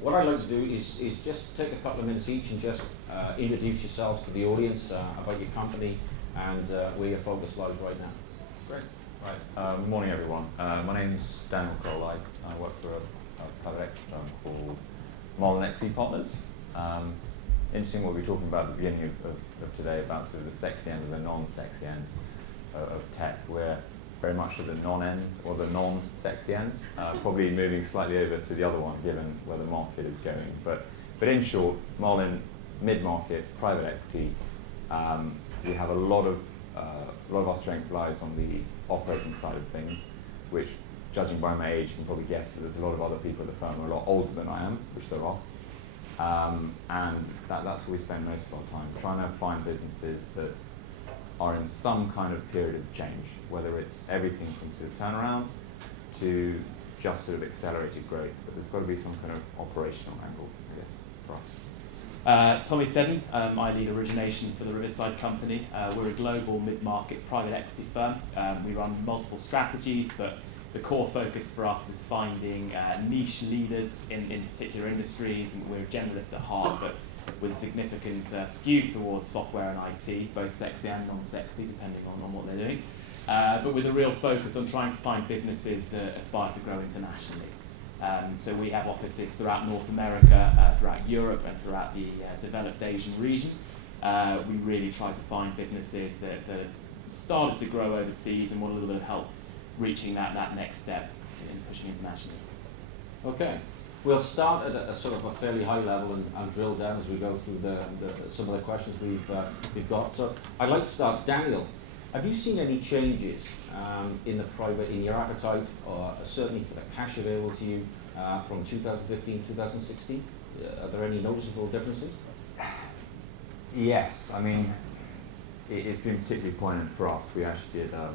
What I'd like to do is just take a couple of minutes each and just introduce yourselves to the audience about your company and where your focus lies right now. Great. Right. Good morning, everyone. My name's Daniel Kroll. I work for a private equity firm called Marlin Equity Partners. Interesting what we were talking about at the beginning of today about sort of the sexy end and the non-sexy end of tech. We're very much at the non-end or the non-sexy end, probably moving slightly over to the other one given where the market is going. But in short, Marlin mid-market private equity. We have a lot of our strength lies on the operating side of things, which, judging by my age, you can probably guess that there's a lot of other people at the firm who are a lot older than I am, which there are. And that's where we spend most of our time, trying to find businesses that are in some kind of period of change, whether it's everything from sort of turnaround to just sort of accelerated growth. But there's got to be some kind of operational angle, I guess, for us. Tommy Seddon, I lead origination for the Riverside Company. We're a global mid-market private equity firm. We run multiple strategies, but the core focus for us is finding niche leaders in particular industries, and we're a generalist at heart, but with a significant skew towards software and IT, both sexy and non-sexy, depending on what they're doing. But with a real focus on trying to find businesses that aspire to grow internationally. So we have offices throughout North America, throughout Europe, and throughout the developed Asian region. We really try to find businesses that have started to grow overseas and want a little bit of help reaching that next step in pushing internationally. Okay. We'll start at a sort of a fairly high level and drill down as we go through some of the questions we've got. So I'd like to start. Daniel, have you seen any changes in your appetite, or certainly for the cash available to you from 2015 to 2016? Are there any noticeable differences? Yes, I mean, it's been particularly poignant for us. We actually did a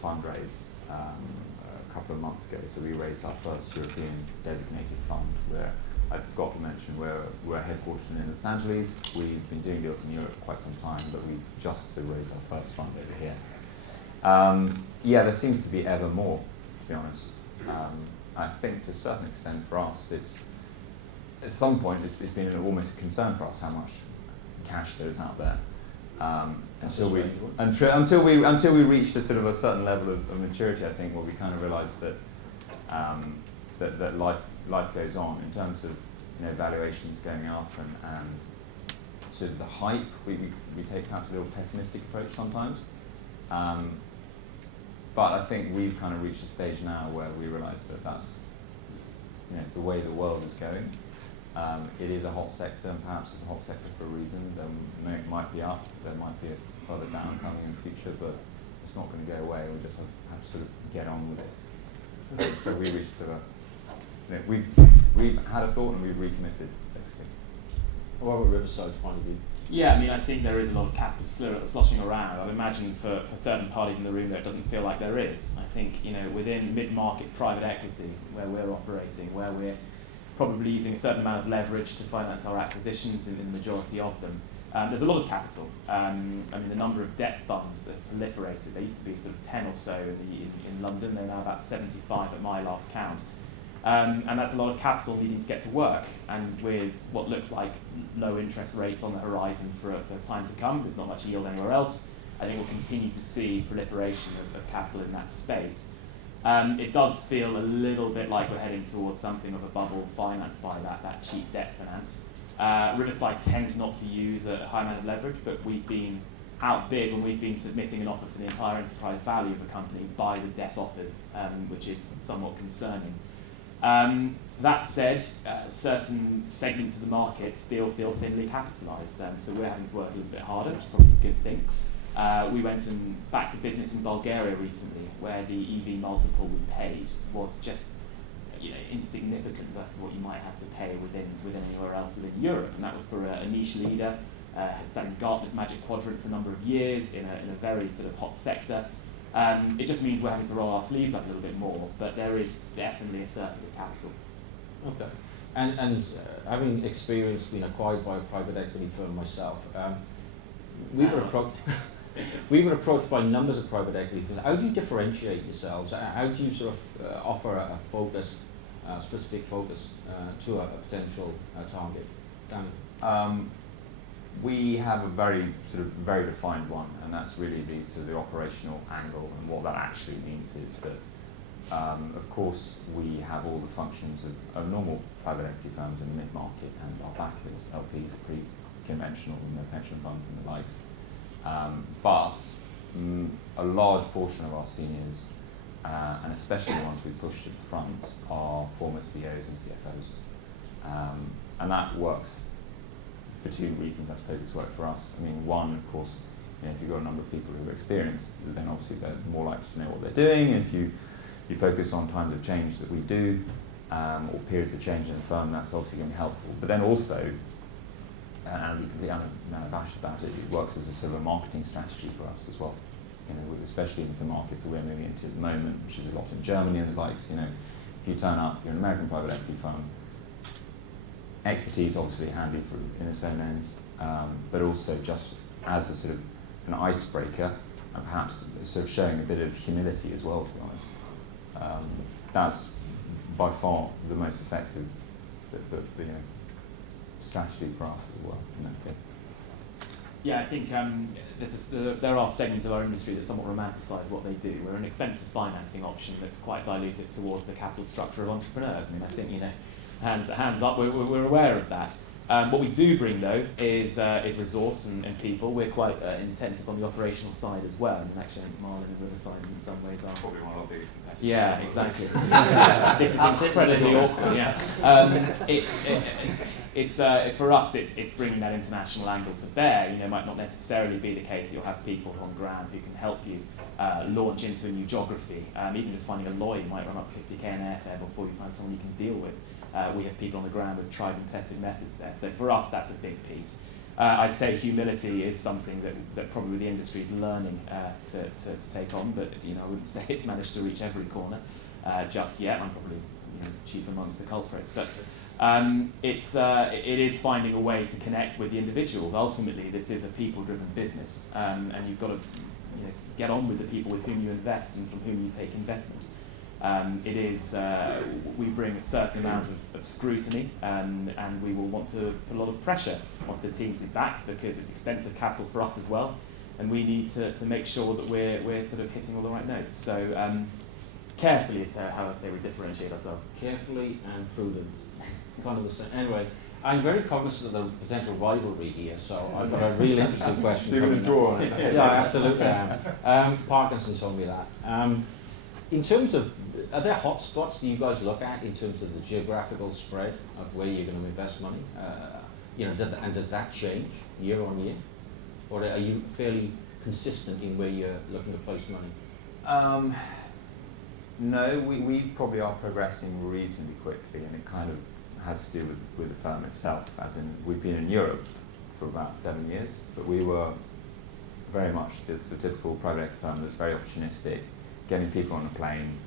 fundraise a couple of months ago, so we raised our first European designated fund, where I forgot to mention we're headquartered in Los Angeles. We've been doing deals in Europe for quite some time, but we've just raised our first fund over here. Yeah, there seems to be ever more, to be honest. I think to a certain extent for us, at some point it's been almost a concern for us how much cash there's out there. Until we reached a sort of a certain level of maturity, I think, where we kind of realised that that life goes on in terms of valuations going up and sort of the hype. We take perhaps a little pessimistic approach sometimes, but I think we've kind of reached a stage now where we realise that that's the way the world is going. It is a hot sector, and perhaps it's a hot sector for a reason. There might be up, there might be a further down coming in the future, but it's not going to go away. We just have to sort of get on with it. So we reached sort of, we've had a thought and we've recommitted, basically. What about Riverside's point of view? Yeah, I mean, I think there is a lot of capital sloshing around. I'd imagine for certain parties in the room that it doesn't feel like there is. I think, within mid-market private equity, where we're operating, where we're probably using a certain amount of leverage to finance our acquisitions in the majority of them, there's a lot of capital. I mean, the number of debt funds that proliferated, there used to be sort of 10 or so in London, they're now about 75 at my last count. And that's a lot of capital needing to get to work, and with what looks like low interest rates on the horizon for time to come, there's not much yield anywhere else. I think we'll continue to see proliferation of capital in that space. It does feel a little bit like we're heading towards something of a bubble financed by that cheap debt finance. Riverside tends not to use a high amount of leverage, but we've been outbid when we've been submitting an offer for the entire enterprise value of a company by the debt offers, which is somewhat concerning. That said, certain segments of the market still feel thinly capitalised, so we're having to work a little bit harder, which is probably a good thing. We went back to business in Bulgaria recently, where the EV multiple we paid was just insignificant versus what you might have to pay within anywhere else within Europe, and that was for a niche leader. Had sat in Gartner's Magic Quadrant for a number of years in a very sort of hot sector. It just means we're having to roll our sleeves up a little bit more, but there is definitely a surfeit of capital. Okay. And having experienced being acquired by a private equity firm myself, we were approached by numbers of private equity firms. How do you differentiate yourselves? How do you sort of offer a focused specific focus to a potential target? Dan? We have a very defined one, and that's really the sort of the operational angle. And what that actually means is that, of course, we have all the functions of normal private equity firms in the mid-market, and our backers, LPs, pre-conventional, pension funds and the likes. But a large portion of our seniors, and especially the ones we push to the front, are former CEOs and CFOs. And that works for two reasons. I suppose it's worked for us. I mean, one, of course, if you've got a number of people who are experienced, then obviously they're more likely to know what they're doing. If you focus on times of change that we do, or periods of change in the firm, that's obviously going to be helpful. But then also, and we can be unabashed about it, it works as a sort of a marketing strategy for us as well. Especially in the markets that we're moving into at the moment, which is a lot in Germany and the likes. If you turn up, you're an American private equity firm. Expertise obviously handy in its own ends, but also just as a sort of an icebreaker, and perhaps sort of showing a bit of humility as well, to be honest. That's by far the most effective strategy for us as well in that case. Yeah, I think there are segments of our industry that somewhat romanticize what they do. We're an expensive financing option that's quite dilutive towards the capital structure of entrepreneurs. I mean, I think, hands up, we're aware of that. What we do bring, though, is resource and people. We're quite intensive on the operational side as well. And actually, I think Marlin and Riverside in some ways are probably one of our biggest competitors. Yeah, exactly. This is incredibly awkward. Yeah, it's for us. It's bringing that international angle to bear. It might not necessarily be the case that you'll have people on ground who can help you launch into a new geography. Even just finding a lawyer might run up 50k in airfare before you find someone you can deal with. We have people on the ground with tried and tested methods there. So for us, that's a big piece. I'd say humility is something that probably the industry is learning to take on, but I wouldn't say it's managed to reach every corner just yet. I'm probably chief amongst the culprits, but it is finding a way to connect with the individuals. Ultimately, this is a people-driven business, and you've got to get on with the people with whom you invest and from whom you take investment. We bring a certain amount of scrutiny, and we will want to put a lot of pressure onto the teams we back, because it's expensive capital for us as well, and we need to make sure that we're sort of hitting all the right notes. So carefully is how I say we differentiate ourselves. Carefully and prudent, kind of the same. Anyway, I'm very cognizant of the potential rivalry here, so I've got a really interesting question. So you're going to draw on it? Yeah, absolutely I am. Parkinson told me that. In terms of, are there hotspots that you guys look at in terms of the geographical spread of where you're going to invest money? And does that change year on year? Or are you fairly consistent in where you're looking to place money? No, we probably are progressing reasonably quickly, and it kind of has to do with the firm itself, as in we've been in Europe for about 7 years, but we were very much this typical private equity firm that's very opportunistic, getting people on a plane.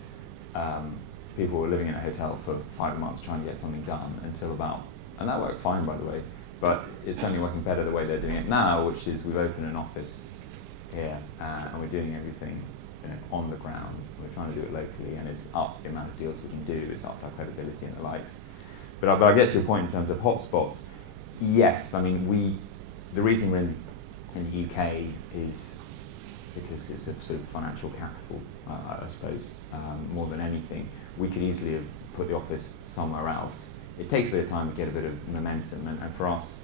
People were living in a hotel for 5 months trying to get something done and that worked fine, by the way, but it's certainly working better the way they're doing it now, which is we've opened an office here, and we're doing everything on the ground. We're trying to do it locally, and it's up the amount of deals we can do, it's up our credibility and the likes. But I get to your point in terms of hotspots. Yes, I mean, the reason we're in the UK is because it's a sort of financial capital, I suppose, more than anything. We could easily have put the office somewhere else. It takes a bit of time to get a bit of momentum, and for us,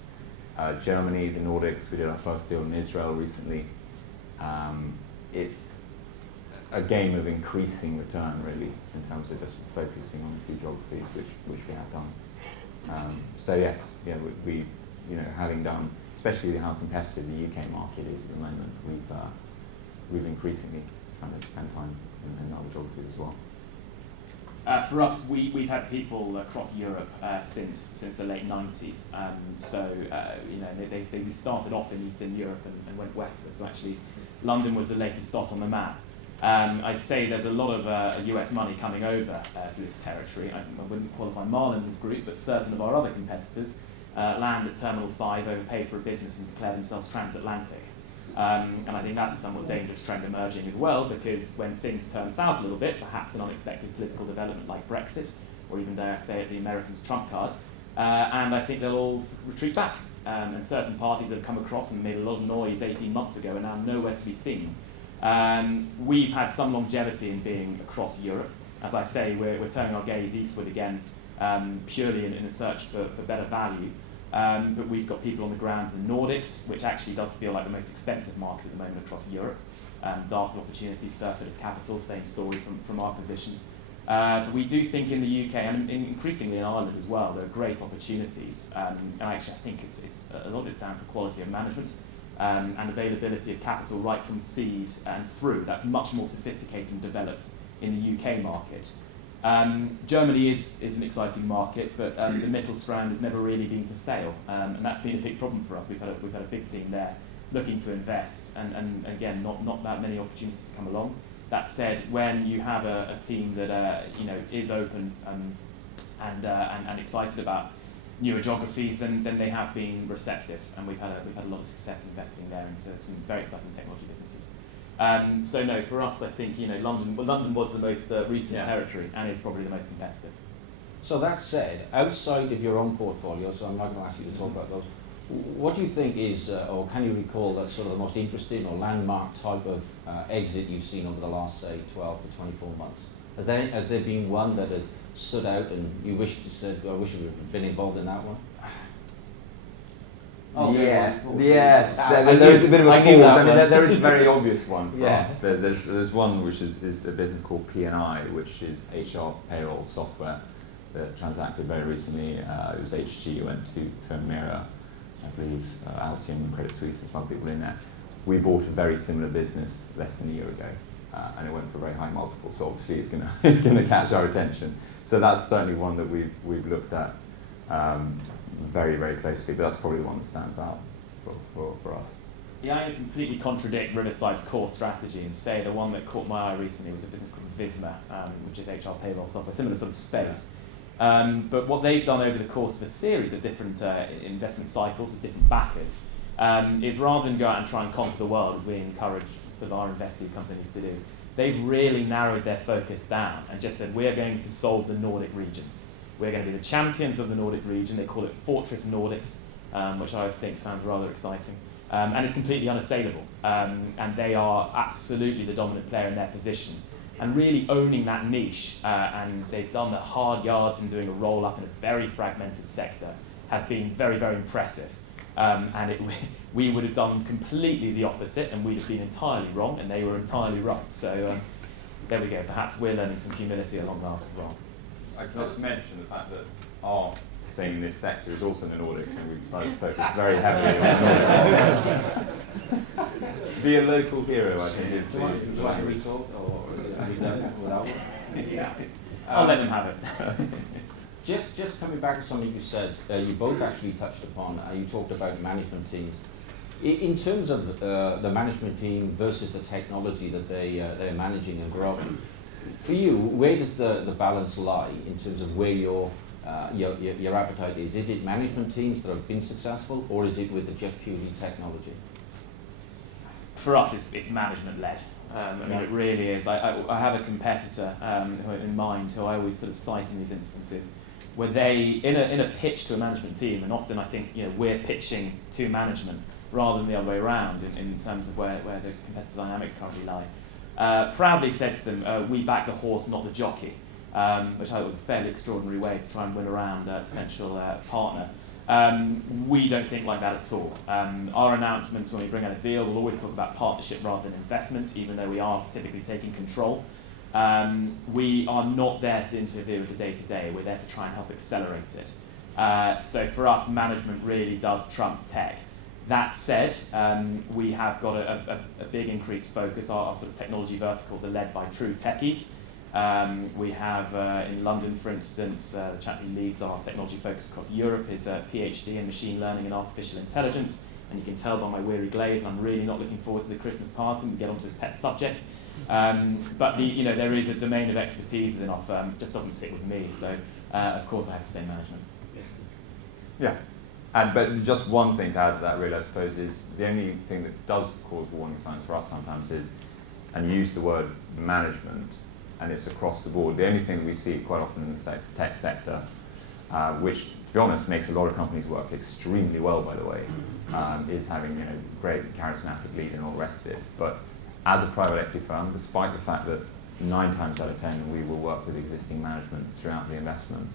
Germany, the Nordics, we did our first deal in Israel recently. It's a game of increasing return, really, in terms of just focusing on a few geographies, which we have done. So yes, we having done, especially how competitive the UK market is at the moment, we've increasingly kind of spent time in other geographies as well. For us, we've had people across Europe since the late 90s. They started off in Eastern Europe and went westward. So actually, London was the latest dot on the map. I'd say there's a lot of US money coming over to this territory. I wouldn't qualify Marlin's group, but certain of our other competitors land at Terminal 5, overpay for a business and declare themselves transatlantic. And I think that's a somewhat dangerous trend emerging as well, because when things turn south a little bit, perhaps an unexpected political development like Brexit, or even dare I say it, the Americans' trump card, and I think they'll all retreat back. And certain parties that have come across and made a lot of noise 18 months ago are now nowhere to be seen. We've had some longevity in being across Europe. As I say, we're turning our gaze eastward again, purely in a search for better value. But we've got people on the ground in the Nordics, which actually does feel like the most expensive market at the moment across Europe. Dearth of opportunities, surfeit of capital, same story from our position. But we do think in the UK, and increasingly in Ireland as well, there are great opportunities. And actually I think it's a lot of it's down to quality of management and availability of capital right from seed and through. That's much more sophisticated and developed in the UK market. Germany is an exciting market, but the Mittelstrand has never really been for sale, and that's been a big problem for us. We've had a big team there looking to invest, and again, not that many opportunities to come along. That said, when you have a team that is open and excited about newer geographies, then they have been receptive, and we've had a lot of success investing there into some very exciting technology businesses. So no, for us, I think London was the most recent territory, and is probably the most competitive. So that said, outside of your own portfolio, so I'm not going to ask you to talk about those, what do you think is, or can you recall that sort of the most interesting or landmark type of exit you've seen over the last, say, 12 to 24 months? Has there been one that has stood out and you wish you said, I wish you'd been involved in that one? Oh, yes. There is a bit of a pause. I mean, there is a very obvious one for us. There's one which is a business called P&I, which is HR payroll software that transacted very recently. It was HG, went to Permira, I believe, Altium, Credit Suisse, and some other people in there. We bought a very similar business less than a year ago, and it went for a very high multiple. So obviously, it's going to catch our attention. So that's certainly one that we've looked at very, very closely. But that's probably the one that stands out for us. Yeah, I completely contradict Riverside's core strategy and say the one that caught my eye recently was a business called Visma, which is HR payroll software, similar sort of space. But what they've done over the course of a series of different investment cycles with different backers is rather than go out and try and conquer the world, as we encourage sort of our invested companies to do, they've really narrowed their focus down and just said, we're going to solve the Nordic region. We're going to be the champions of the Nordic region. They call it Fortress Nordics, which I always think sounds rather exciting. And it's completely unassailable. And they are absolutely the dominant player in their position and really owning that niche. And they've done the hard yards in doing a roll-up in a very fragmented sector has been very, very impressive. We would have done completely the opposite, and we'd have been entirely wrong, and they were entirely right. So there we go. Perhaps we're learning some humility along the last as well. I can just mention the fact that our thing in this sector is also in the Nordics, and we've decided to focus very heavily on Nordics. Be a local hero, I think. Do you want to re-talk, or are we done without one? Yeah. I'll let them have it. Just coming back to something you said, you both actually touched upon, you talked about management teams. In terms of the management team versus the technology that they're managing and growing, for you, where does the balance lie in terms of where your appetite is? Is it management teams that have been successful, or is it with just purely technology? For us, it's management-led. I mean, it really is. I have a competitor in mind who I always sort of cite in these instances, where they, in a pitch to a management team, and often I think we're pitching to management rather than the other way around in terms of where the competitive dynamics currently lie. Proudly said to them, we back the horse, not the jockey, which I thought was a fairly extraordinary way to try and win around a potential partner. We don't think like that at all. Our announcements when we bring out a deal will always talk about partnership rather than investments, even though we are typically taking control. We are not there to interfere with the day-to-day. We're there to try and help accelerate it. So for us, management really does trump tech. That said, we have got a big increased focus. Our sort of technology verticals are led by true techies. We have in London, for instance, the chap who leads our technology focus across Europe is a PhD in machine learning and artificial intelligence. And you can tell by my weary glaze, I'm really not looking forward to the Christmas party to get onto his pet subject. But there is a domain of expertise within our firm. It just doesn't sit with me. So, of course, I have to say management. Yeah. But just one thing to add to that, really, I suppose, is the only thing that does cause warning signs for us sometimes is, and you use the word management, and it's across the board. The only thing that we see quite often in the tech sector, which, to be honest, makes a lot of companies work extremely well, by the way, is having great charismatic lead and all the rest of it. But as a private equity firm, despite the fact that 9 times out of 10 we will work with existing management throughout the investment,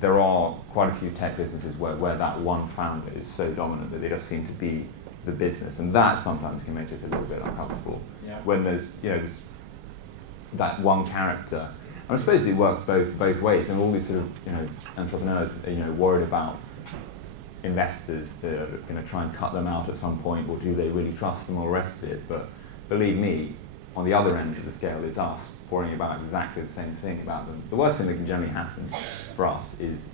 there are quite a few tech businesses where that one founder is so dominant that they just seem to be the business, and that sometimes can make us a little bit uncomfortable. Yeah. When there's this, that one character. I suppose it works both ways, and all these sort of entrepreneurs worried about investors that are going to try and cut them out at some point, or do they really trust them, or the rest of it. But believe me, on the other end of the scale is us worrying about exactly the same thing about them. The worst thing that can generally happen for us is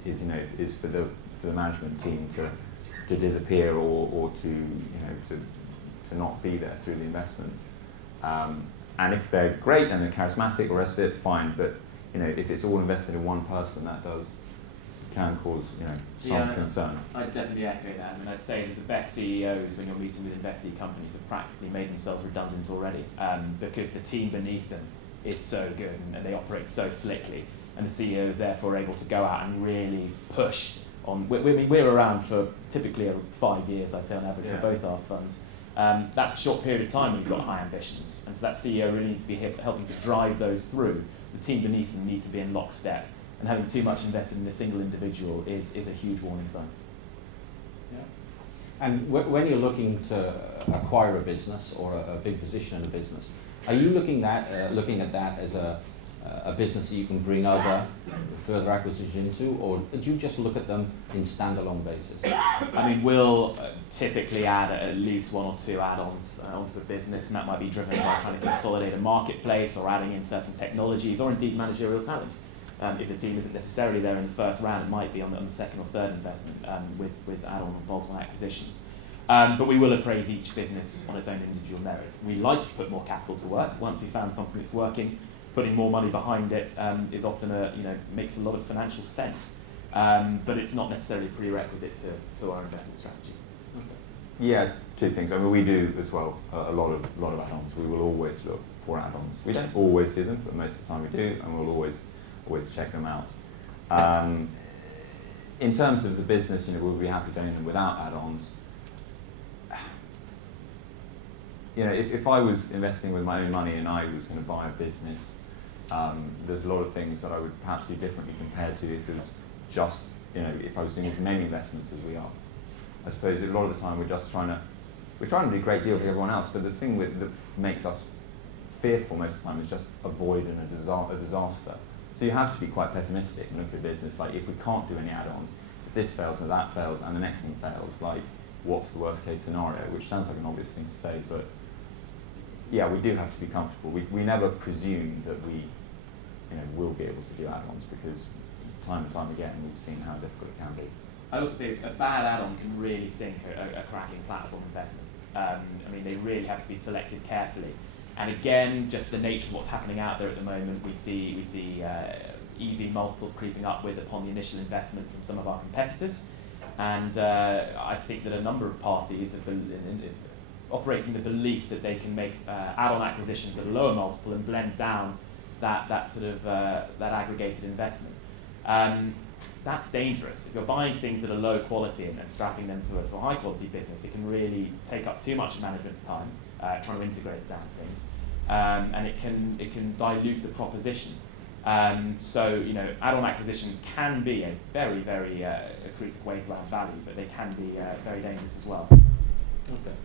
for the management team to disappear or to not be there through the investment. And if they're great and they're charismatic, the rest of it, fine. But if it's all invested in one person, that can cause some concern. I'd definitely echo that, and I'd say that the best CEOs, when you're meeting with investee companies, have practically made themselves redundant already, because the team beneath them is so good and they operate so slickly, and the CEO is therefore able to go out and really push on. We're around for typically 5 years, I'd say, on average, for both our funds. That's a short period of time when you've got high ambitions, and so that CEO really needs to be helping to drive those through. The team beneath them need to be in lockstep, and having too much invested in a single individual is a huge warning sign. Yeah. And when you're looking to acquire a business or a big position in a business, are you looking at that as a business that you can bring other further acquisition into, or do you just look at them in standalone basis? I mean, we'll typically add at least 1 or 2 add-ons onto a business, and that might be driven by trying to consolidate a marketplace, or adding in certain technologies, or indeed managerial talent. If the team isn't necessarily there in the first round, it might be on the second or third investment with add-on or bolt-on acquisitions. But we will appraise each business on its own individual merits. We like to put more capital to work. Once we've found something that's working, putting more money behind it is often makes a lot of financial sense. But it's not necessarily a prerequisite to our investment strategy. Okay. Yeah, 2 things. I mean, we do as well a lot of add-ons. We will always look for add-ons. We don't always do them, but most of the time we do, and we'll always check them out. In terms of the business, we'll be happy doing them without add-ons. If I was investing with my own money and I was going to buy a business, there's a lot of things that I would perhaps do differently compared to if it was just, if I was doing as many investments as we are. I suppose a lot of the time we're trying to do a great deal for everyone else, but the thing that makes us fearful most of the time is just avoiding a disaster. So you have to be quite pessimistic and look at a business like, if we can't do any add-ons, if this fails and that fails and the next thing fails, like, what's the worst case scenario? Which sounds like an obvious thing to say, but yeah, we do have to be comfortable. We never presume that we will be able to do add-ons, because time and time again we've seen how difficult it can be. I'd also say a bad add-on can really sink a cracking platform investment. They really have to be selected carefully. And again, just the nature of what's happening out there at the moment, we see EV multiples creeping upward upon the initial investment from some of our competitors. And I think that a number of parties have been operating the belief that they can make add-on acquisitions at a lower multiple and blend down that aggregated investment. That's dangerous. If you're buying things that are low quality and strapping them to a high quality business, it can really take up too much of management's time trying to integrate down things, and it can dilute the proposition. Add-on acquisitions can be a very, very accretive way to add value, but they can be very dangerous as well. Okay.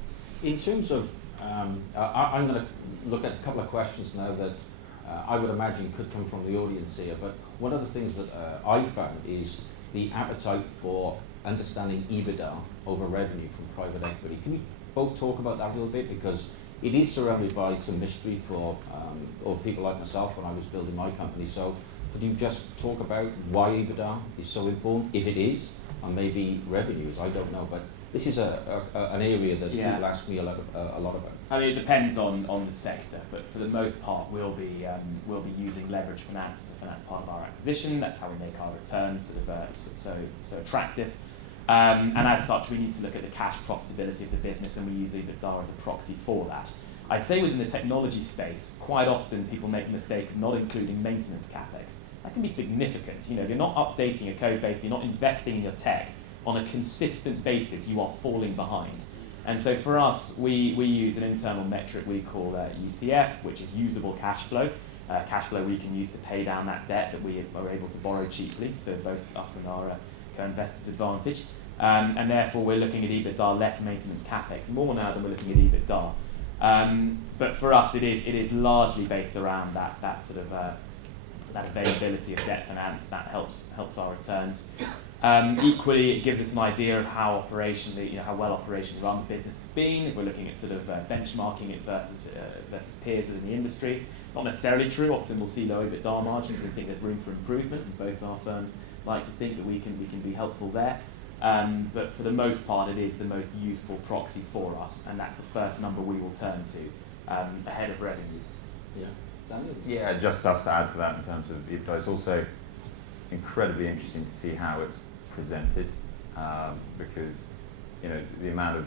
In terms of, I'm going to look at a couple of questions now that I would imagine could come from the audience here, but one of the things that I found is the appetite for understanding EBITDA over revenue from private equity. Can you both talk about that a little bit? Because it is surrounded by some mystery for or people like myself when I was building my company. So could you just talk about why EBITDA is so important, if it is, and maybe revenues? I don't know, but this is an area that people ask me a lot about. I mean, it depends on the sector, but for the most part, we'll be using leverage finance to finance part of our acquisition. That's how we make our returns so attractive. And as such, we need to look at the cash profitability of the business, and we use EBITDA as a proxy for that. I'd say within the technology space, quite often people make the mistake of not including maintenance capex. That can be significant. You know, if you're not updating a code base, you're not investing in your tech on a consistent basis, you are falling behind. And so for us, we use an internal metric we call UCF, which is usable cash flow. Cash flow we can use to pay down that debt that we are able to borrow cheaply, to both us and our co-investors' advantage. And therefore we're looking at EBITDA less maintenance capex, more now than we're looking at EBITDA. But for us, it is largely based around that sort of that availability of debt finance that helps our returns. Equally, it gives us an idea of how operationally, how well operationally run the business has been. If we're looking at sort of benchmarking it versus peers within the industry, not necessarily true. Often we'll see low EBITDA margins and think there's room for improvement. And both our firms like to think that we can be helpful there. But for the most part, it is the most useful proxy for us, and that's the first number we will turn to ahead of revenues. Yeah, Daniel? Yeah, just us to add to that in terms of EBITDA, it's also incredibly interesting to see how it's presented, because the amount of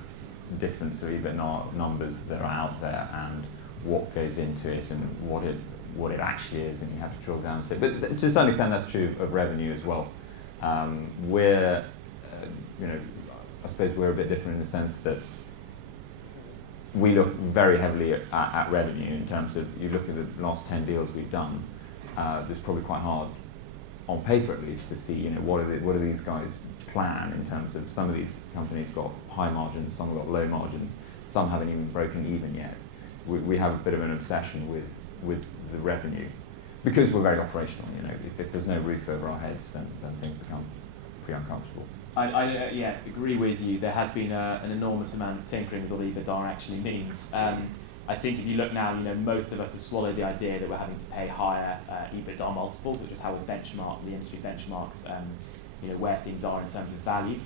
difference of EBITDA numbers that are out there and what goes into it and what it actually is, and you have to drill down to it. But to some extent, that's true of revenue as well. We're I suppose we're a bit different in the sense that we look very heavily at revenue in terms of, you look at the last 10 deals we've done, it's probably quite hard, on paper at least, to see what do these guys plan in terms of, some of these companies got high margins, some have got low margins, some haven't even broken even yet. We have a bit of an obsession with the revenue because we're very operational. If there's no roof over our heads, then things become pretty uncomfortable. I agree with you. There has been an enormous amount of tinkering with what EBITDA actually means. I think if you look now, most of us have swallowed the idea that we're having to pay higher EBITDA multiples, which is how we benchmark, the industry benchmarks, where things are in terms of value.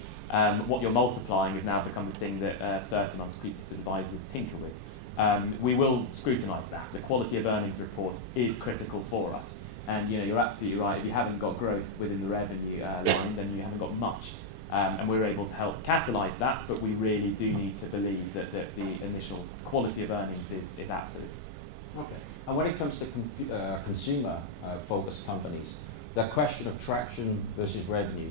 What you're multiplying has now become the thing that certain unscrupulous advisors tinker with. We will scrutinise that. The quality of earnings report is critical for us. And you're absolutely right. If you haven't got growth within the revenue line, then you haven't got much. And we're able to help catalyse that, but we really do need to believe that the initial quality of earnings is absolute. Okay. And when it comes to consumer-focused companies, the question of traction versus revenue,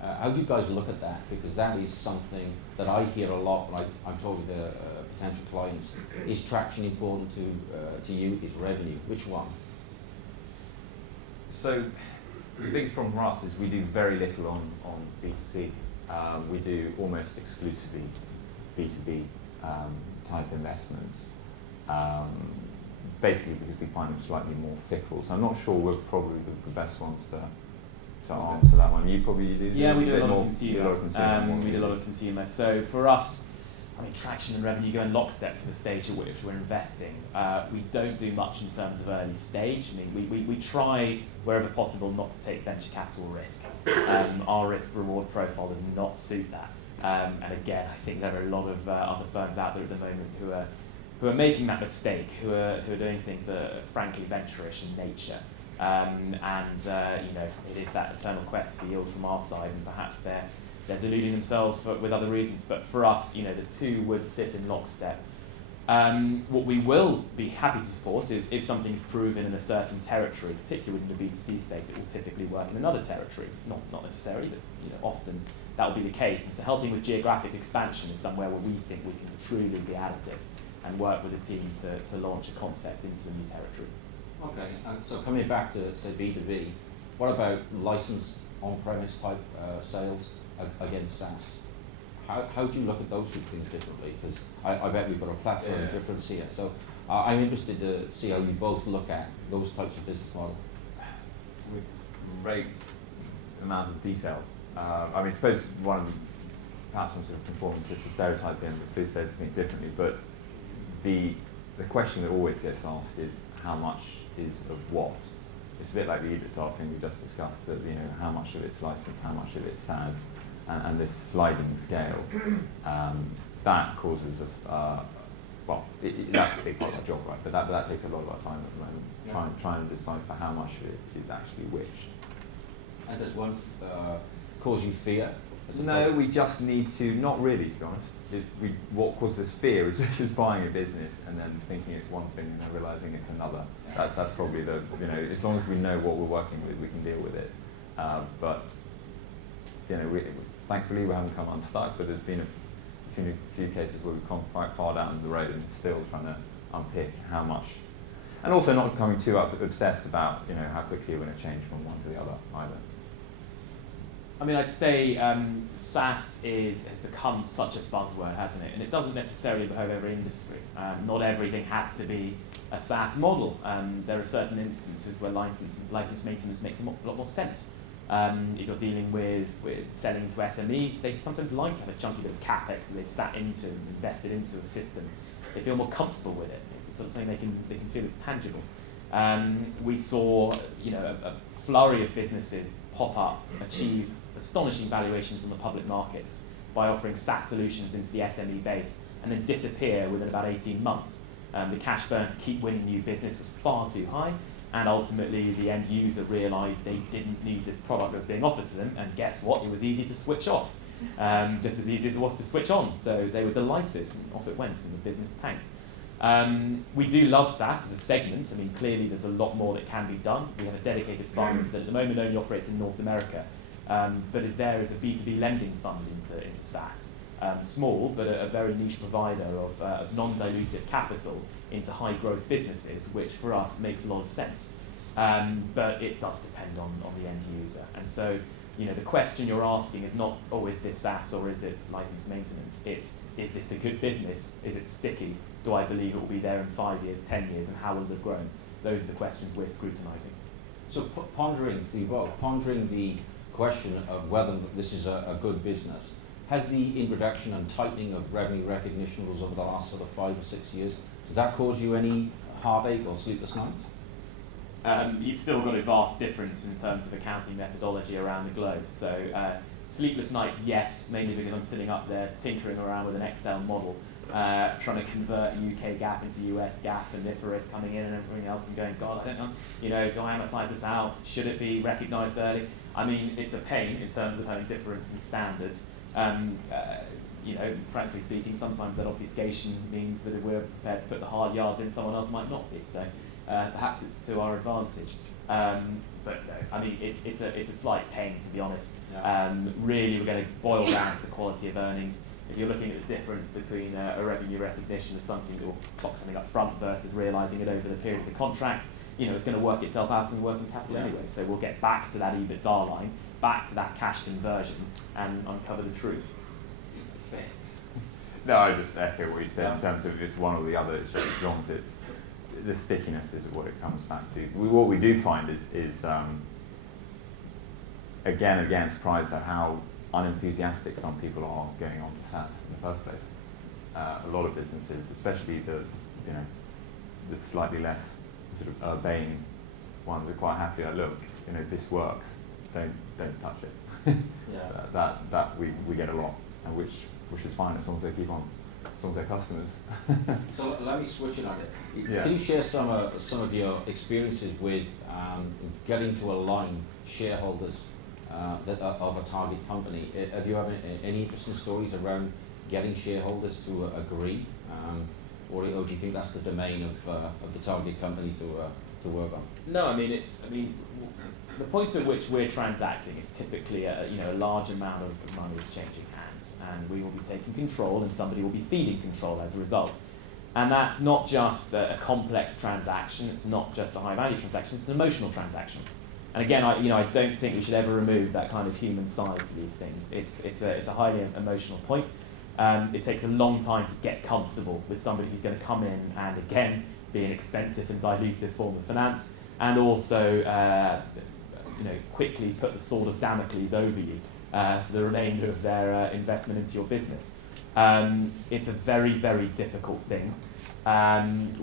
how do you guys look at that? Because that is something that I hear a lot when I'm talking to potential clients. Is traction important to you? Is revenue? Which one? So the biggest problem for us is we do very little on B2C. We do almost exclusively B2B type investments, basically because we find them slightly more fickle. So I'm not sure we're probably the best ones to answer that one. You probably do. Yeah, we do a lot of consumer. We do a lot of consumer. So for us, traction and revenue go in lockstep for the stage at which we're investing. We don't do much in terms of early stage. We try, wherever possible, not to take venture capital risk. Our risk-reward profile does not suit that. And again, I think there are a lot of other firms out there at the moment who are making that mistake, who are doing things that are frankly venture-ish in nature. It is that eternal quest for yield from our side, and perhaps they're deluding themselves with other reasons. But for us, the two would sit in lockstep. What we will be happy to support is if something's proven in a certain territory, particularly within the B2C space, it will typically work in another territory. Not necessarily, but often that will be the case. And so helping with geographic expansion is somewhere where we think we can truly be additive and work with a team to launch a concept into a new territory. Okay, so coming back to, say, B2B, what about licensed on-premise type sales against SaaS? How do you look at those two things differently? Because I bet we've got a platform difference here. So I'm interested to see how you both look at those types of business model. With great amount of detail. I suppose perhaps I'm sort of conforming to the stereotype here, but please say think differently, but the question that always gets asked is how much is of what? It's a bit like the EBITDA thing we just discussed, that how much of it's licensed, how much of it's SaaS, and this sliding scale, that causes us, that's a big part of our job, right? But that takes a lot of our time at the moment, trying to decipher how much of it is actually which. And does one cause you fear No, we just need to, not really, to be honest. What causes us fear is just buying a business and then thinking it's one thing and then realising it's another. That's probably as long as we know what we're working with, we can deal with it. But thankfully we haven't come unstuck, but there's been a few cases where we've come quite far down the road and still trying to unpick how much, and also not becoming too obsessed about how quickly we're going to change from one to the other either. I mean, I'd say SaaS has become such a buzzword, hasn't it? And it doesn't necessarily behave every industry. Not everything has to be a SaaS model. There are certain instances where license maintenance makes a lot more sense. If you're dealing with selling to SMEs, they sometimes like to have a chunky bit of CapEx that they've sat into and invested into a system. They feel more comfortable with it. It's sort of something they can feel is tangible. We saw a flurry of businesses pop up, achieve astonishing valuations on the public markets by offering SaaS solutions into the SME base and then disappear within about 18 months. The cash burn to keep winning new business was far too high, and ultimately the end user realised they didn't need this product that was being offered to them, and guess what? It was easy to switch off, just as easy as it was to switch on. So they were delighted, and off it went, and the business tanked. We do love SaaS as a segment. I mean, clearly there's a lot more that can be done. We have a dedicated fund that at the moment only operates in North America, but is there as a B2B lending fund into SaaS. Small, but a very niche provider of non-dilutive capital into high-growth businesses, which for us makes a lot of sense. But it does depend on the end user. And so, the question you're asking is not, is this SaaS or is it license maintenance? It's, is this a good business? Is it sticky? Do I believe it will be there in 5 years, 10 years, and how will it have grown? Those are the questions we're scrutinising. So pondering the question of whether this is a good business, has the introduction and tightening of revenue recognition rules over the last sort of 5 or 6 years, does that cause you any heartache or sleepless nights? You've still got a vast difference in terms of accounting methodology around the globe. So sleepless nights, yes, mainly because I'm sitting up there tinkering around with an Excel model, trying to convert UK GAAP into US GAAP, and IFRS coming in and everything else, and going, God, I don't know, do I amortize this out? Should it be recognised early? I mean, it's a pain in terms of having difference in standards. Frankly speaking, sometimes that obfuscation means that if we're prepared to put the hard yards in, someone else might not be. So perhaps it's to our advantage. But no, I mean, it's a slight pain, to be honest. Yeah. Really, we're going to boil down to the quality of earnings. If you're looking at the difference between a revenue recognition of something that will clock something up front versus realising it over the period of the contract, it's going to work itself out in the working capital anyway. So we'll get back to that EBITDA line, back to that cash conversion, and uncover the truth. No, I just echo what you said in terms of it's one or the other. It's just as long as it's the stickiness is what it comes back to. What we do find is again surprised at how unenthusiastic some people are going on to SaaS in the first place. A lot of businesses, especially the slightly less sort of urbane ones, are quite happy. Look, this works. Don't touch it. Yeah. That we get a lot, and which is fine as long as they keep on, as long as they're customers. So let me switch it on it. Yeah. Can you share some of your experiences with getting to align shareholders of a target company? Have you had any interesting stories around getting shareholders to agree, or do you think that's the domain of the target company to work on? No, the point at which we're transacting is typically a large amount of money is changing hands, and we will be taking control, and somebody will be ceding control as a result. And that's not just a complex transaction. It's not just a high value transaction. It's an emotional transaction. And again, I don't think we should ever remove that kind of human side to these things. It's a highly emotional point. It takes a long time to get comfortable with somebody who's going to come in and again be an expensive and dilutive form of finance, and also quickly put the sword of Damocles over you for the remainder of their investment into your business. It's a very, very difficult thing.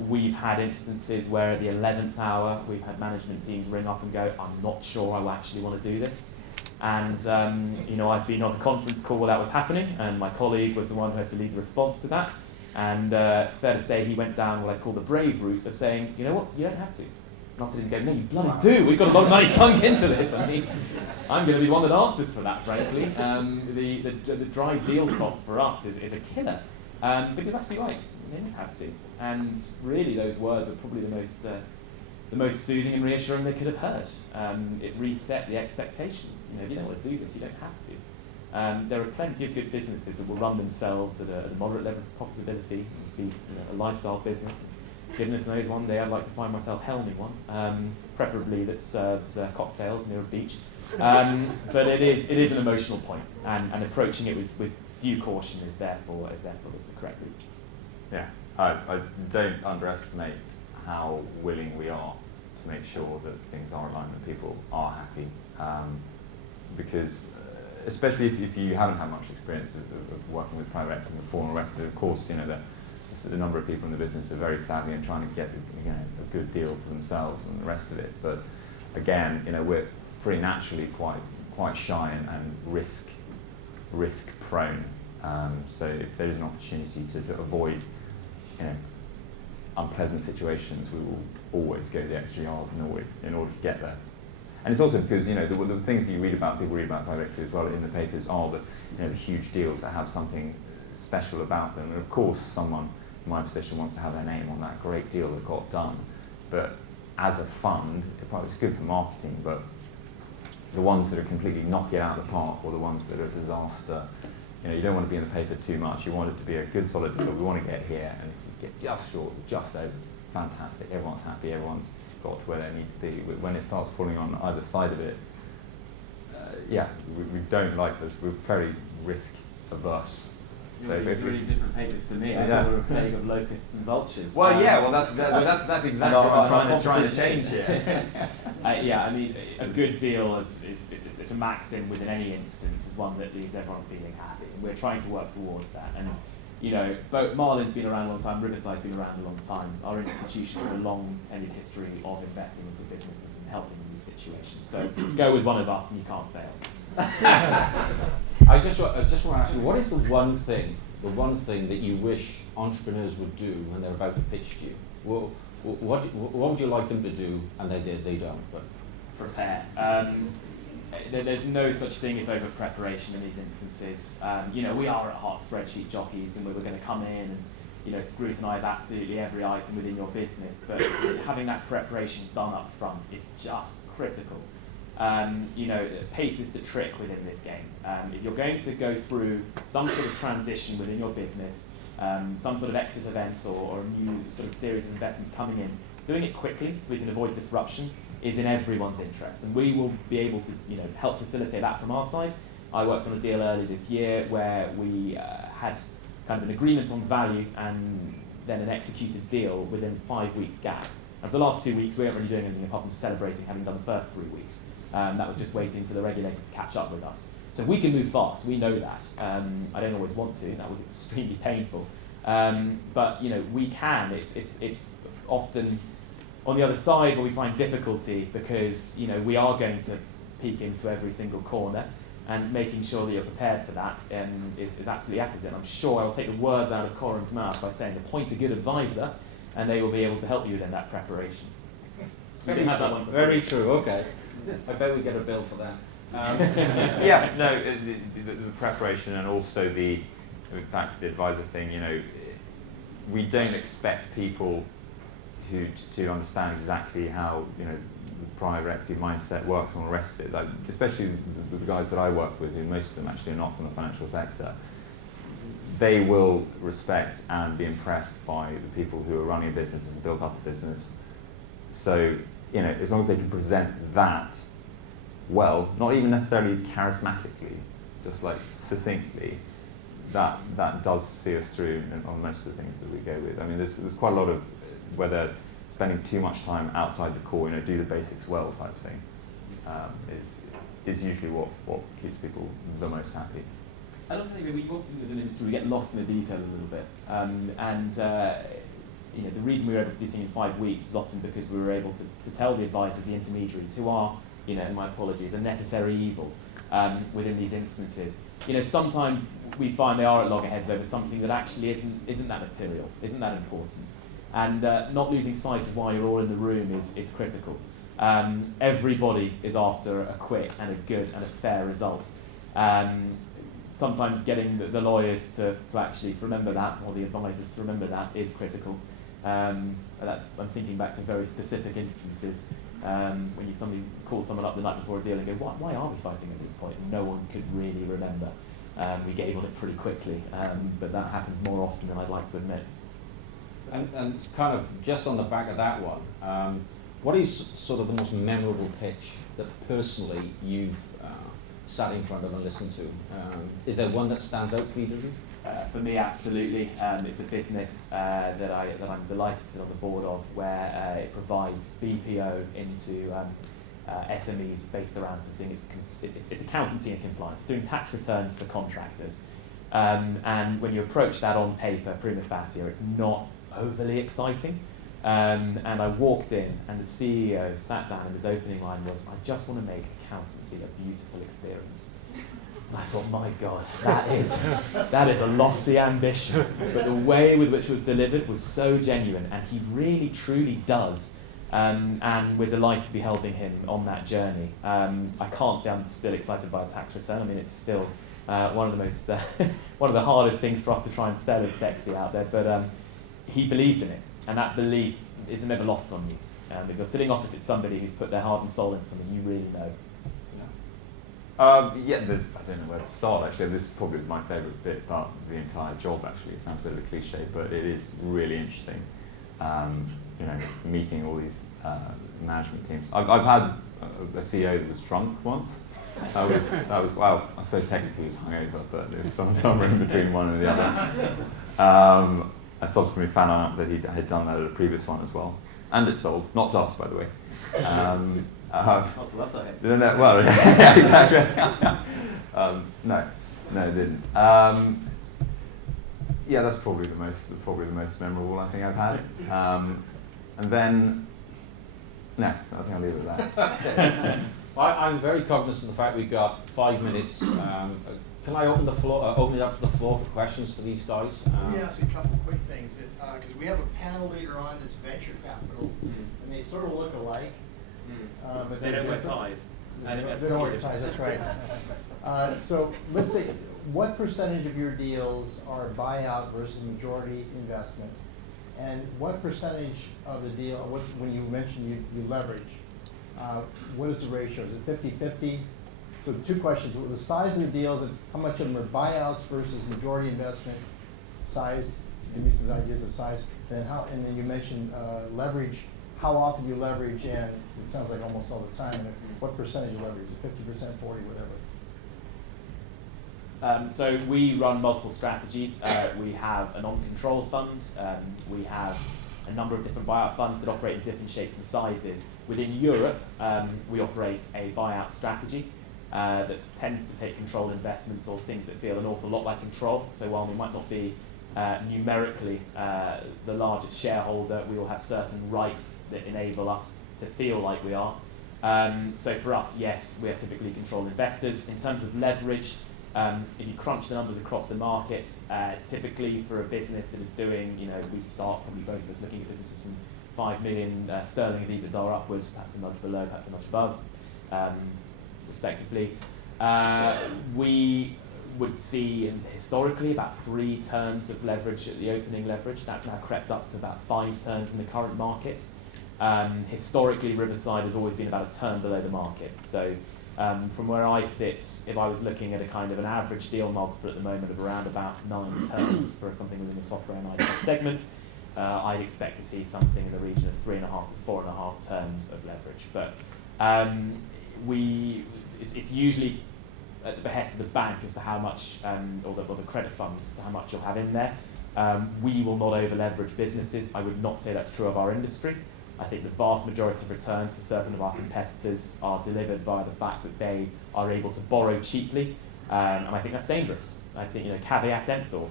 We've had instances where at the 11th hour we've had management teams ring up and go, I'm not sure I actually want to do this. And I've been on a conference call where that was happening, and my colleague was the one who had to lead the response to that. And it's fair to say he went down what I call the brave route of saying, you know what, you don't have to. And I'll sit and go, no, you bloody do. We've got a lot of money sunk into this. I mean, I'm going to be one that answers for that, frankly. The dry deal cost for us is a killer. Because absolutely right, they don't have to. And really, those words are probably the most soothing and reassuring they could have heard. It reset the expectations. If you don't want to do this, you don't have to. There are plenty of good businesses that will run themselves at a moderate level of profitability, be a lifestyle business. Goodness knows one day I'd like to find myself helming one, preferably that serves cocktails near a beach. But it is an emotional point, and approaching it with due caution is therefore the correct route. Yeah, I don't underestimate how willing we are to make sure that things are aligned and people are happy, because especially if you haven't had much experience of working with private equity before and the rest of it, of course, the number of people in the business are very savvy and trying to get a good deal for themselves and the rest of it. But again, we're pretty naturally quite shy and risk prone. So if there is an opportunity to avoid unpleasant situations, we will always go the extra yard in order to get there. And it's also because the things that people read about private equity as well in the papers are the huge deals that have something special about them. And of course, someone in my position wants to have their name on that great deal that got done. But as a fund, it's good for marketing, but the ones that are completely knock it out of the park, or the ones that are a disaster, you don't want to be in the paper too much. You want it to be a good, solid deal. We want to get here, and if we get just short, just over, fantastic. Everyone's happy. Everyone's got to where they need to be. When it starts falling on either side of it, we don't like this. We're very risk averse. So if really different papers to me, I thought we were a plague of locusts and vultures. Well, that's exactly what I'm trying to change here. I mean, a good deal is a maxim within any instance, is one that leaves everyone feeling happy. And we're trying to work towards that. And both Marlin's been around a long time, Riverside's been around a long time. Our institution has a long tenured history of investing into businesses and helping in these situations. So go with one of us and you can't fail. I just want to ask you, what is the one thing that you wish entrepreneurs would do when they're about to pitch to you? What would you like them to do, and they don't? But prepare. There's no such thing as over preparation in these instances. We are at heart spreadsheet jockeys, and we're going to come in and scrutinise absolutely every item within your business. But having that preparation done up front is just critical. Pace is the trick within this game. If you're going to go through some sort of transition within your business, some sort of exit event or a new sort of series of investment coming in, doing it quickly so we can avoid disruption is in everyone's interest, and we will be able to help facilitate that from our side. I worked on a deal earlier this year where we had kind of an agreement on value and then an executed deal within 5 weeks gap. And for the last 2 weeks, we weren't really doing anything apart from celebrating having done the first 3 weeks. That was just waiting for the regulator to catch up with us. So we can move fast, we know that. I don't always want to, that was extremely painful. But we can. It's often on the other side where we find difficulty, because we are going to peek into every single corner, and making sure that you're prepared for that is absolutely apposite. I'm sure I'll take the words out of Coram's mouth by saying, appoint a good advisor, and they will be able to help you within that preparation. Very true, okay. I bet we get a bill for that. The preparation, and also back to the advisor thing, we don't expect people to understand exactly how the private equity mindset works and all the rest of it. Like, especially the guys that I work with, who most of them actually are not from the financial sector, they will respect and be impressed by the people who are running a business and built up a business. So, as long as they can present that well, not even necessarily charismatically, just like succinctly, that does see us through on most of the things that we go with. I mean, there's quite a lot of whether spending too much time outside the core, do the basics well type thing, is usually what keeps people the most happy. I also think we often, as an industry, we get lost in the detail a little bit, the reason we were able to do something in 5 weeks is often because we were able to tell the advisors, the intermediaries, who are, and my apologies, a necessary evil within these instances. Sometimes we find they are at loggerheads over something that actually isn't that material, isn't that important. And not losing sight of why you're all in the room is critical. Everybody is after a quick and a good and a fair result. Sometimes getting the lawyers to actually remember that, or the advisors to remember that, is critical. I'm thinking back to very specific instances when somebody calls someone up the night before a deal and go, why are we fighting at this point? No one could really remember. We gave on it pretty quickly, but that happens more often than I'd like to admit. And kind of just on the back of that one, what is sort of the most memorable pitch that personally you've sat in front of and listened to? Is there one that stands out for either of you? For me, absolutely. It's a business that I'm delighted to sit on the board of, where it provides BPO into SMEs based around something. It's accountancy and compliance, doing tax returns for contractors. And when you approach that on paper, prima facie, it's not overly exciting. And I walked in, and the CEO sat down, and his opening line was, "I just want to make accountancy a beautiful experience." And I thought, my God, that is a lofty ambition. But the way with which it was delivered was so genuine, and he really, truly does. And we're delighted to be helping him on that journey. I can't say I'm still excited by a tax return. I mean, it's still one of the most, one of the hardest things for us to try and sell as sexy out there. But he believed in it, and that belief is never lost on you. If you're sitting opposite somebody who's put their heart and soul into something, you really know. I don't know where to start actually. This is probably my favourite bit about the entire job actually. It sounds a bit of a cliche, but it is really interesting. Meeting all these management teams. I've had a CEO that was drunk once. That was well, I suppose technically he was hungover, but there's somewhere in between one and the other. I subsequently found out that he had done that at a previous one as well, and it sold, not to us by the way. Not to us, I hope. No, well, exactly. No, it didn't. That's probably the most memorable I think I've had. And then, no, I think I'll leave it at that. I'm very cognizant of the fact we've got 5 minutes. Can I open it up to the floor for questions for these guys? Yes, a couple of quick things. Because we have a panel later on that's venture capital, and they sort of look alike. But They don't wear ties. They don't wear ties, that's right. So let's say, what percentage of your deals are buyout versus majority investment? And what percentage of the deal, when you mentioned you leverage, what is the ratio? Is it 50-50? So 2 questions. The size of the deals and how much of them are buyouts versus majority investment size? Give me some ideas of size. And then you mentioned leverage. How often you leverage, and it sounds like almost all the time. And what percentage you leverage? Is it 50%, 40, whatever? So we run multiple strategies. We have a non-control fund. We have a number of different buyout funds that operate in different shapes and sizes. Within Europe, we operate a buyout strategy that tends to take controlled investments or things that feel an awful lot like control. So while we might not be numerically the largest shareholder, we will have certain rights that enable us to feel like we are. So for us, yes, we are typically controlled investors. In terms of leverage, if you crunch the numbers across the market, typically for a business that is doing, we start probably both of us looking at businesses from 5 million sterling of EBITDA upwards, perhaps a nudge below, perhaps a nudge above, respectively. We would see historically about 3 turns of leverage at the opening leverage. That's now crept up to about 5 turns in the current market. Historically, Riverside has always been about a turn below the market. So from where I sit, if I was looking at a kind of an average deal multiple at the moment of around about 9 turns for something within the software and IT segment, I'd expect to see something in the region of 3.5 to 4.5 turns of leverage. But it's usually at the behest of the bank as to how much, or the credit funds as to how much you'll have in there. We will not over-leverage businesses. I would not say that's true of our industry. I think the vast majority of returns for certain of our competitors are delivered via the fact that they are able to borrow cheaply, and I think that's dangerous. I think, caveat emptor.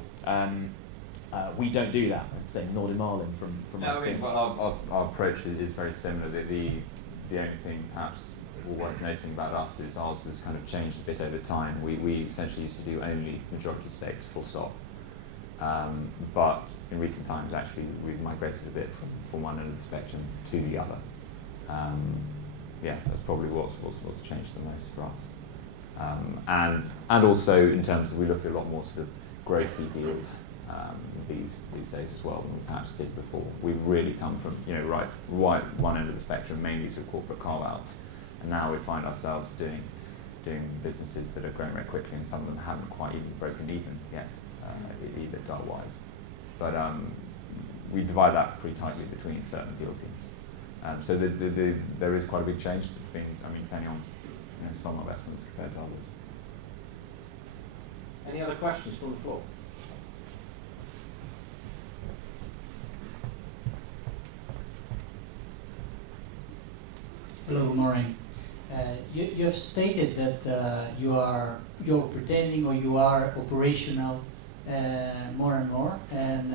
We don't do that. I'm saying nor did Marlin from my experience. Our approach is very similar. The only thing perhaps worth noting about us is ours has kind of changed a bit over time. We essentially used to do only majority stakes, full stop. But in recent times, actually, we've migrated a bit from one end of the spectrum to the other. Yeah, that's probably what's changed the most for us. And also in terms of, we look at a lot more sort of growthy deals these days as well than we perhaps did before. We've really come from, right one end of the spectrum, mainly sort of corporate carve-outs, and now we find ourselves doing businesses that are growing very quickly, and some of them haven't quite even broken even yet, EBITDA-wise. But we divide that pretty tightly between certain deal teams. So there is quite a big change between, depending on some investments compared to others. Any other questions from the floor? Hello, good morning. You have stated that you're pretending, or you are operational more and more. And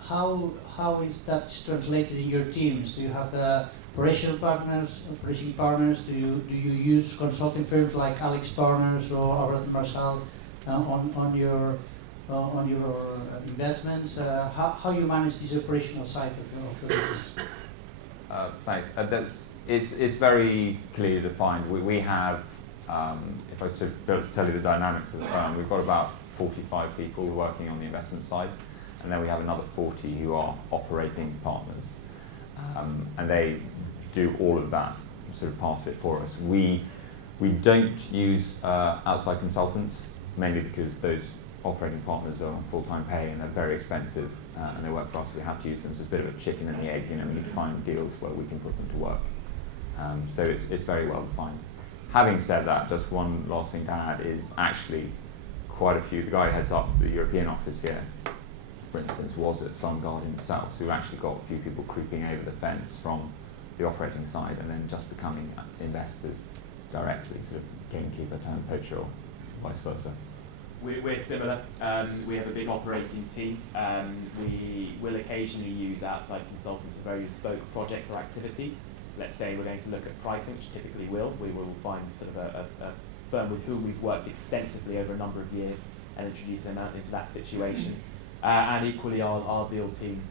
how is that translated in your teams? Do you have operating partners? Do you use consulting firms like Alex Partners or Abrath Marshall on your investments? How you manage this operational side of your business? Thanks. It's very clearly defined. We have, if I to tell you the dynamics of the firm, we've got about 45 people working on the investment side, and then we have another 40 who are operating partners, and they do all of that sort of part of it for us. We don't use outside consultants, mainly because those operating partners are on full-time pay and they're very expensive, and they work for us, so we have to use them. So it's a bit of a chicken and the egg, we need to find deals where we can put them to work. So it's very well defined. Having said that, just one last thing to add is actually quite a few, the guy who heads up the European office here, for instance, was at SunGard himself, so we actually got a few people creeping over the fence from the operating side and then just becoming investors directly, sort of gamekeeper turned poacher or vice versa. We're similar. We have a big operating team. We will occasionally use outside consultants for very bespoke projects or activities. Let's say we're going to look at pricing, which typically we will find sort of a firm with whom we've worked extensively over a number of years and introduce them out into that situation. And equally, our deal team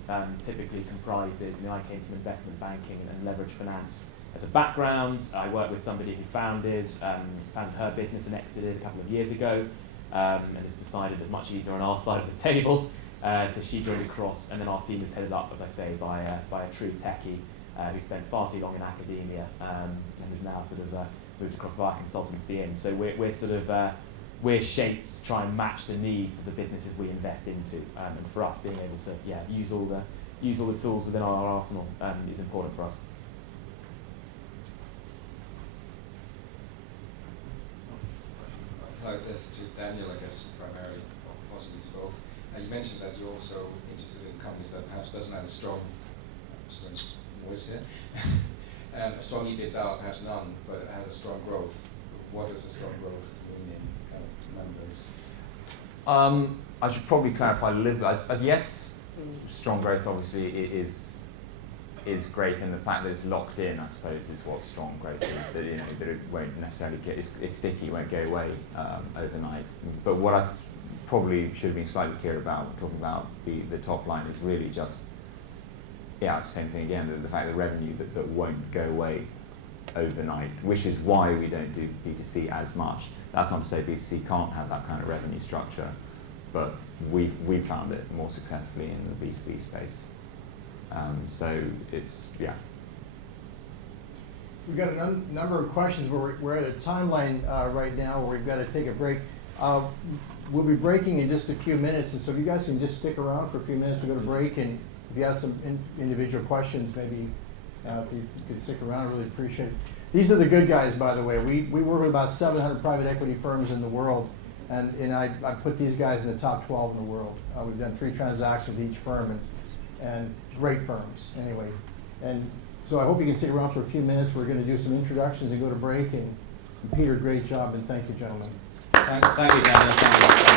typically comprises, I came from investment banking and leverage finance as a background. I worked with somebody who founded her business and exited a couple of years ago, and has decided it's much easier on our side of the table. So she joined across, and then our team is headed up, as I say, by a true techie who spent far too long in academia and is now sort of moved across our consultancy in. So we're shaped to try and match the needs of the businesses we invest into, and for us, being able to use all the tools within our arsenal is important for us. This to Daniel, I guess, primarily, possibly to both. You mentioned that you're also interested in companies that perhaps doesn't have a strong voice here, a strong EBITDA, perhaps none, but have a strong growth. What does a strong growth mean in kind of numbers? I should probably clarify a little bit. Yes, strong growth obviously is great, and the fact that it's locked in, I suppose, is what strong growth is. That that it won't necessarily it's sticky, won't go away overnight. But what I probably should have been slightly clear about talking about the top line is really just same thing again. The fact that revenue that won't go away overnight, which is why we don't do B2C as much. That's not to say B2C can't have that kind of revenue structure, but we've found it more successfully in the B2B space. So it's, We've got a number of questions. We're at a timeline right now where we've got to take a break. We'll be breaking in just a few minutes, and so if you guys can just stick around for a few minutes, we're going to break, and if you have some individual questions, maybe if you could stick around, I really appreciate it. These are the good guys, by the way. We work with about 700 private equity firms in the world, and I put these guys in the top 12 in the world. We've done 3 transactions with each firm, and great firms, anyway. And so I hope you can stick around for a few minutes. We're going to do some introductions and go to break. And Peter, great job, and thank you, gentlemen. Thank you, Daniel. Thank you.